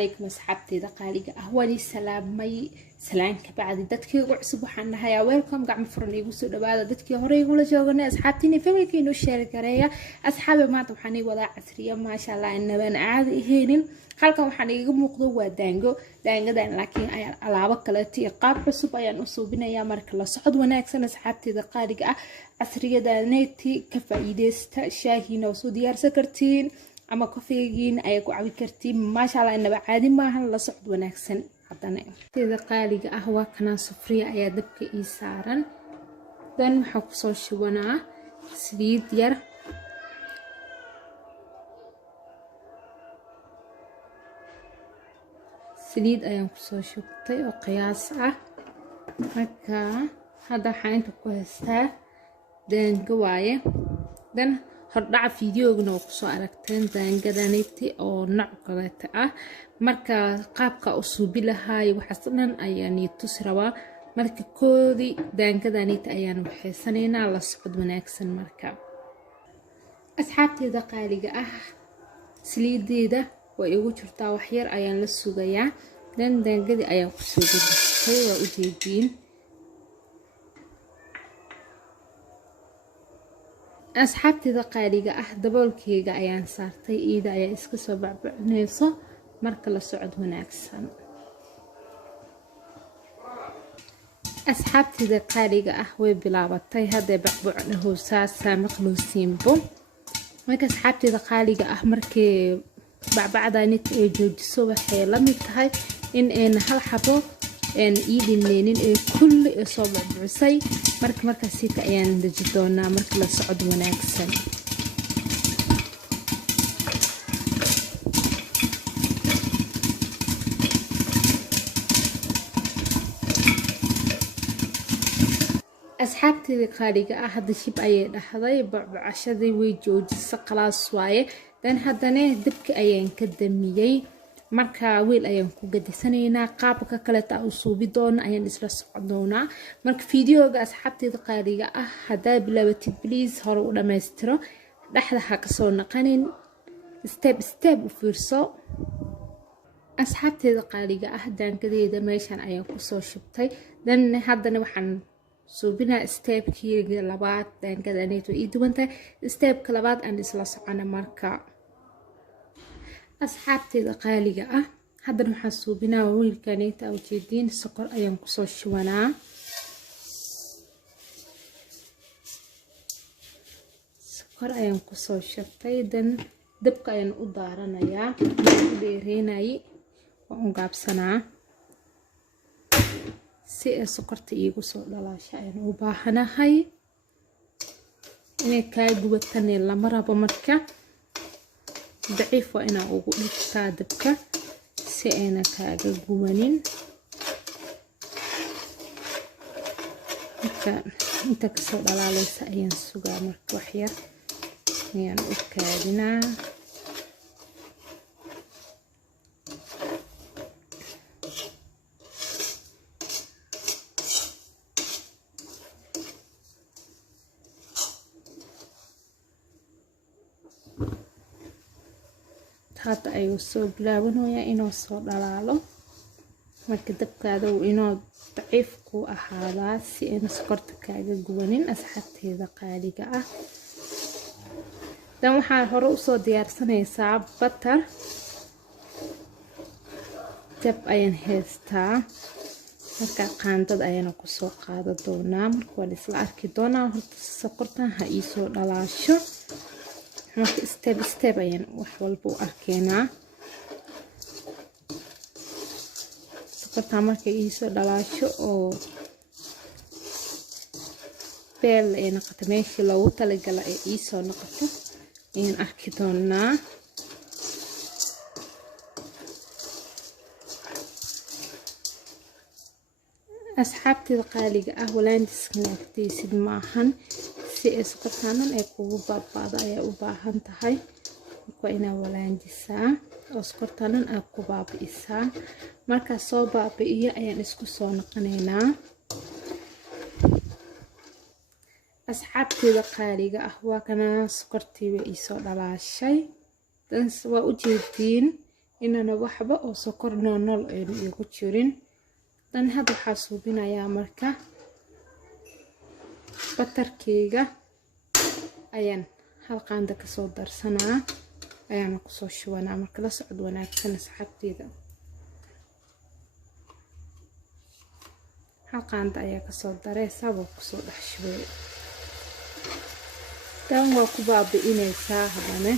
عليكم أصحابتي دقاليق أهواني سلامي سلامك بعد دتكي وعصب وحنا هيا ويلكم قاعد مفرني وسود بعد دتكي هوري ولا جوجنا أصحابتيني فملكي إنه شارك ريا أصحابي ما طبحني وضع عسرية ما شاء الله إنه بن عادي هينين halkan waxaan iiga muuqdo waa daangadan laakiin ay alaabo kale tii qaab cusub ayaan u suubinayaa marka la socod wanaagsan asxaabtida qaaliga ah casriyadaneti ka faa'iideysta shaahiina oo soo diyaarsan kartiin ama kafeegiin ay ku cabi kartiin ma sha Allah inaba caadi maahan la socod wanaagsan hadana tida qaaliga ah waa kana sufriya ayaa dabka ii saaran dan waxa ku soo shubanaa saliid yar saliid ayaan ku soo shubtay oo qiyaas ah marka hada waxaan inta ku haystaa daanga waaye dan hordhaca fiidiyoogana oo ku soo aragteen daangadaniti oo nooc kale ah marka qaabka u suubi lahaay waxa dhan ayaan tusi rabaa marka koodi daangadaniti ayaan waxaysanayna la socod wanaagsan marka asxaabtida qaaliga ah saliideeda way ugu jirtaa wax yar ayaan la sugayaa dan daangadi ayaan ku soo gudbistay waa u jeedin asxaabtida qaaliga ah daboolkeyga ayaan saartay iyada ayaa iska soo bacbacnayso marka la socod wanaagsan asxaabtida qaaliga ah way bilaabatay hadda bacbacna hoosaasa maqluusiinbo marka asxaabtida qaaliga ah markii bacbacdanit ay joojiso waxay la mid tahay in aan hal xabo aan iidineenin ee kulli soo bacbacay markaas sita ayaan daji doonaa marka la socod wanaagsan asxaabtida qaaliga ah hadda shib ayay dhaxday bacbacashadii way joojisay khalaas waaye dan haddana dabka ayaan ka damiyay marka weel ayaan ku gadisanaynaa qaabka kale taa u suubi doona ayaan isla socdoonaa marka fiidiyooga asxaabtida qaaliga ah hadaa bilaabatid please hore u dhameystiro dhaxda ha ka soo naqanin step u fiirso asxaabtida qaaliga ah daangadeeda meeshan ayaan ku soo shubtay dan haddana waxaan suubinaa stepkii labaad daangadanito ii duwanta stepka labaad aan isla socona marka asxaabtida qaaliga ah haddana waxaan suubinaa wiilkanita u jeedin sokor ayaan ku soo shubanaa sokor ayaan ku soo shubtay dan dabka ayaan u daaranayaa u dheereynay waan u gaabsanaa si ay sokorta iigu soo dhalaasho ayaan u baahanahay inay kaa gubatane lama rabo marka daciif waa inaa ugu dhigtaa dabka si ayna kaaga gubanin marka inta kasoo dhalaalaysa ayaan sugaa marka wax yar ayaan u kaadinaa hadda ayuu soo bilaabanayaa inuu soo dhalaalo marka dabkaada uu inoo daciif ku ahaadaa si ayna sokorta kaaga gubanin asxaabteeda qaaliga ah dan waxaan hore usoo diyaarsanaysaa batar dab ayaan haystaa marka qaandad ayaan ku soo qaada doonaa marka waa isla arki doonaa horta sokortan ha ii soo dhalaasho marka step ayaan wax walba u arkeynaa sokorta marka ii soo dhalaasho oo beel ay noqoto meeshii loogu talagalay ay ii soo noqoto ayaan arki doonaa asxaabtida qaaliga ah walaandiskana agteysid maahan si ay sokortaanan ay kugu baabado ayaa u baahan tahay waa inaa walaandisaa oo sokortaanan aad ku baabi'isaa markaas soo baabi'iyo ayaan isku soo noqonaynaa asxaabtida qaaliga ah waa kana sokortiiba ii soo dhalaashay waa u jeedin inana waxba oo sokor nool aynu igu jirin. dan hadda waxaa suubinayaa marka batarkeyga ayaan hal qaanda kasoo darsanaa ayaan kusoo shubanaa marka la socod wanaagsan asxaabteyda. hal qaanda ayaa kasoo dareysaa waa kusoo dhex shubay. dan waa ku baabi'inaysaa hadane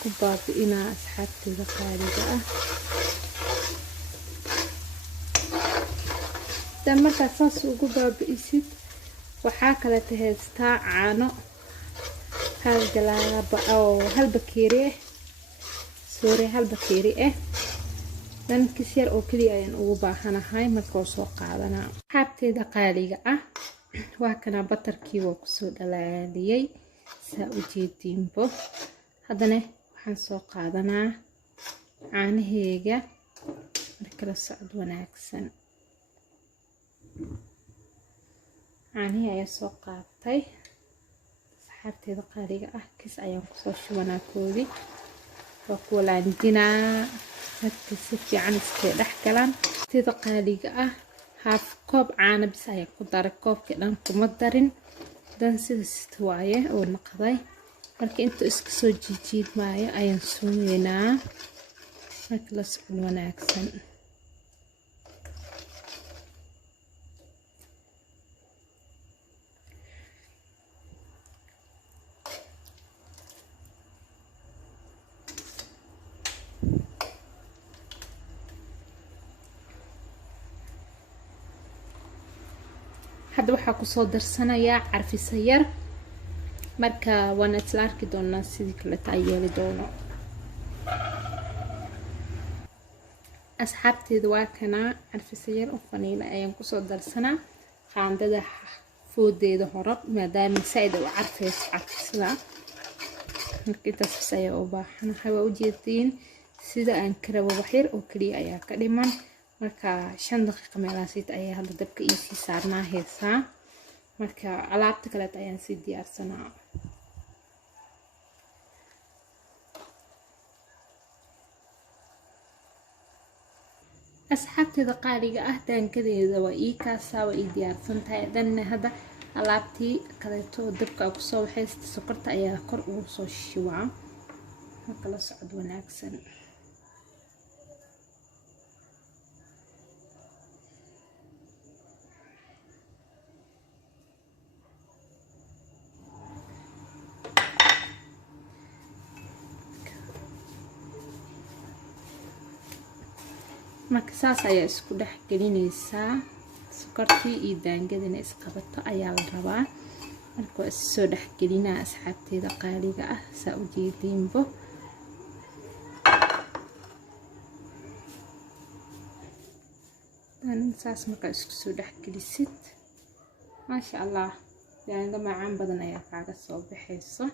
ku baabi'inaa asxaabteyda qaaliga ah. dan markaad saas ugu baabi'isid waxaa kale haystaa caano hal galaaba oo hal bakeeri ah dan kis yar oo kaliya ayaan ugu baahanahay marka soo qaadanaa. asxaabteyda qaaliga ah waa kana batarkii waa kusoo dhalaaliyay saa u jeediinbo. haddana waxaan soo qaadanaa caanaheyga marka la socod wanaagsan. caanihii ayaa soo qaatay asxaabteyda qaaliga ah kis ayaan kusoo shubanaa koodii waa ku walaanjinaa marka si fiican iska dhex galaan. asxaabteyda qaaliga ah haaf koob caano bis ayaan ku daray koobkii dhan kuma darin. dan sidaas waaye oo noqday marka inta iska soo jiidmaayo ayaan suumeynaa marka la socod wanaagsan. hadda waxaa kusoo darsanayaa carfisa yar marka waana isla arki doonaa sidii kale taa yeeli doono. asxaabteedu waa kana carfisa yar oo faniila ayaan kusoo darsanaa qaandada foodeeda hore maadaama saaid u carfeyso carfisada marka intaas bis ayaa u baahanahay. waa ujeediin sida aan ka rabo wax yar oo kaliya ayaa ka dhiman marka 5 daqiiqo meelaasiid ayaa hadda dabka iisii saarnaa heesaa marka alaabta kale ayaan sii diyaarsanaa. asxaabteeda qaaliga ah daankadeeda waa ii kaasaa waa ii diyaarsan tahay. danna hadda alaabtii kaleeto dabka ku soo waxaysta sokorta ayaa kor ugu soo shubaa marka la socod wanaagsan. marka saas ayaa isku dhex gelinaysaa sokortii iyo daangadina isqabato ayaa la rabaa marka waa soo dhex gelinaa asxaabteeda qaaliga ah saa u jeediinbo. dan saas marka isku soo dhex gelisid maasha allah daanga macaan badan ayaa kaaga soo baxayso.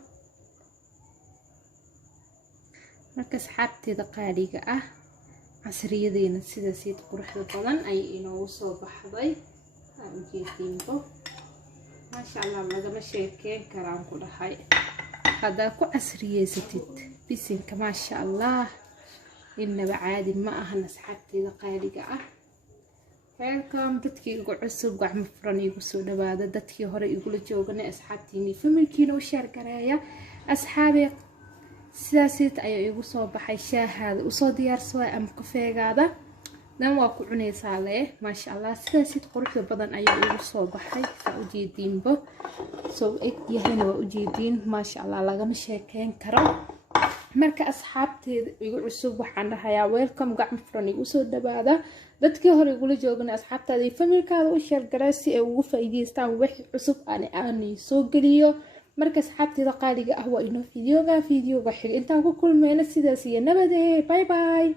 marka asxaabteeda qaaliga ah casriyadeena sida siid quruxda badan ay inoo soo baxday aan jeedinbo maasha allah lagama sheekeen karaan ku dhahay hada ku casriyeysatid bisinka maasha allah inaba caadi ma aha. asxaabteeda qaaliga ah welcome dadkii ugu cusub gacmo furan igu soo dhawaada dadkii hore igula joogana asxaabtiini familkiina u share gareeya asxaabe sidaasita ayaa igu soo baxay shaahaada usoo diyaarsay ama kafeegaada dan waa ku cunaysaa lee maasha allah sidaasit quruxda badan ayaa igu soo baxay saa u jeediinbo soo eg yahayna waa u jeediin maasha allah lagama sheekeen karo. marka asxaabteeda igu cusub waxaan dhahayaa welcome gacmo furan igu soo dhawaada dadkii hore igula joogana asxaabtaada iyo familkaada u share gareey si ay ugu faa'iideystaan wixii cusub aan soo geliyo. marka asxaabteeda qaaliga ah waa inoo fiidiyooga xig intaan ku kulmayna sidaas iyo nabadee bye bye.